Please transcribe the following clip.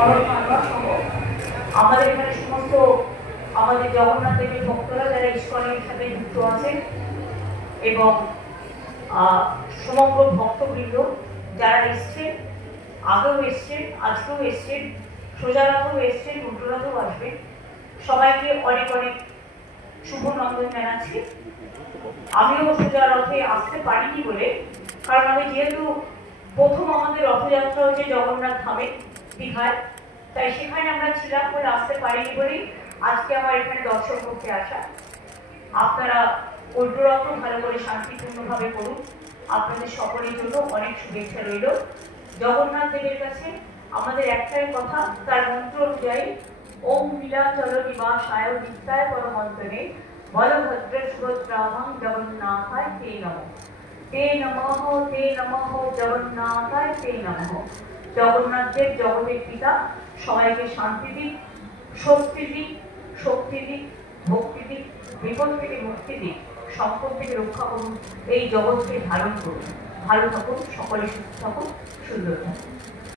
অরণ্য সহ আমাদের এখানে সমস্ত আমাদের জগন্নাথ দেবের ভক্তরা যারা ইস্কনের সাথে যুক্ত আছেন এবং সমগ্র ভক্তবৃন্দ যারা এসছেন, আগেও এসছেন, আজকেও এসছেন, সোজারাতেও এসছেন, উল্টোরাতেও আসবেন, সবাইকে অনেক অনেক শুভ নন্দন জানাচ্ছি। আমিও সোজা রথে আসতে পারিনি বলে, কারণ আমি যেহেতু প্রথম আমাদের রথযাত্রা হচ্ছে জগন্নাথ ধামে দীঘায়, তাই সেখানে আমরা ছিলাম বলে আসতে পারিনি বলেই আজকে আমার এখানে দর্শন করতে আসা। আপনারা উল্টো রথ ভালো করে শান্তিপূর্ণভাবে করুন। আপনাদের সকলের জন্য অনেক শুভেচ্ছা রইল। জগন্নাথ দেবের কাছে আমাদের একটাই কথা, তার মন্ত্র অনুযায়ী ওম নীলাচল নিবাসায় বিদ্যায় পরমন্তরে বলভদ্র সুভদ্রাভং জগন্নাথায় তে নমঃ। তে নমঃ, তে নমঃ, জগন্নাথায় তে নমঃ। জগন্নাথ দেব জগতের পিতা, সবাইকে শান্তি দিক, স্বস্তি দিক, শক্তি দিক, ভক্তি দিক, বিপদ থেকে মুক্তি দিক, সম্পদ থেকে রক্ষা করুন, এই জগৎকে ধারণ করুন। ভালো থাকুন, সকলে সুস্থ থাকুন, সুন্দর থাকুন।